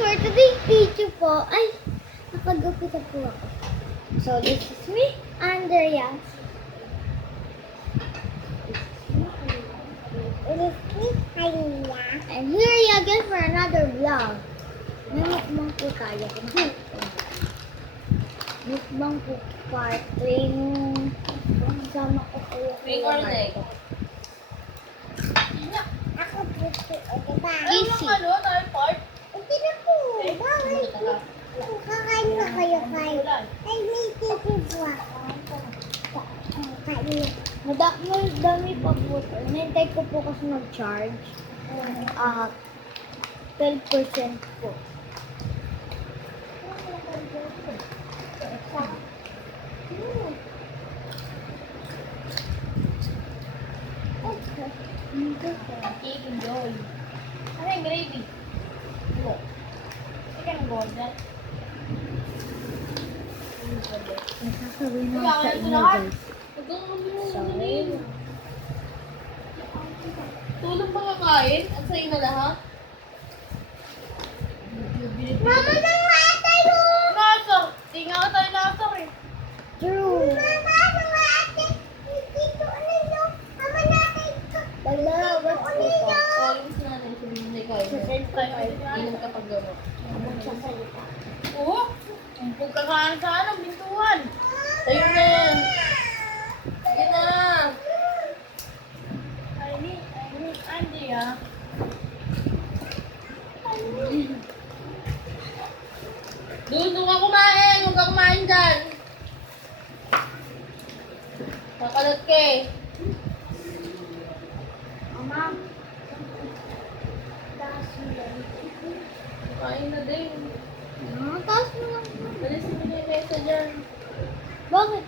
for today's video po, ay, nakagupit na po ako. So, this is me, Andrea. It is me, Andrea. And here you again for another vlog. May mukbang po tayo. Mukbang po part 3 nung kasama ko po yung Wing or leg? Ako po po, diba? Ano yung ano? Tayo part? Hindi na po. Bakit? Kakain na kayo kayo. Ay, may titi po ako. Madami pa po. Nintay ko po kasi mag-charge. 12% po. Cake and joy. Ano yung gravy? Ito. Ika ng golden. Nasasawin na ako sa inyo guys. Sorry. Tulong ba kakain? At sa'yo na lahat? Mama, nang tayo! Nasar! Di nga tayo nasar eh. True. Mama, nang dito ano yun? Mama, natin ka. Dalawa po ito. Sorry mo sila natin. Sabihin na ikaw. Sasend ko kayo. Inom ka pag gano'n. Magsasalita. Oo. Ang pagkakaan sa ano, bintuan. Tayo na yan. Sige na. I need Andy ah. Doon ka kumain. Huwag ka kumain dyan. Kakalat ka eh. Mama. Taas mo yan. Kain na din. Taas mo lang. Balisin mo na yung mesa dyan. Bakit?